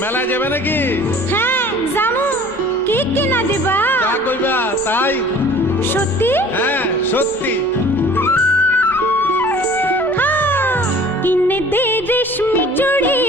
মেলায় যাবে নাকি? হ্যাঁ যামু। কি কিনা দিবা? যা কইবা তাই। সত্যি? হ্যাঁ সত্যি। কিনে দে রেশমি চুড়ি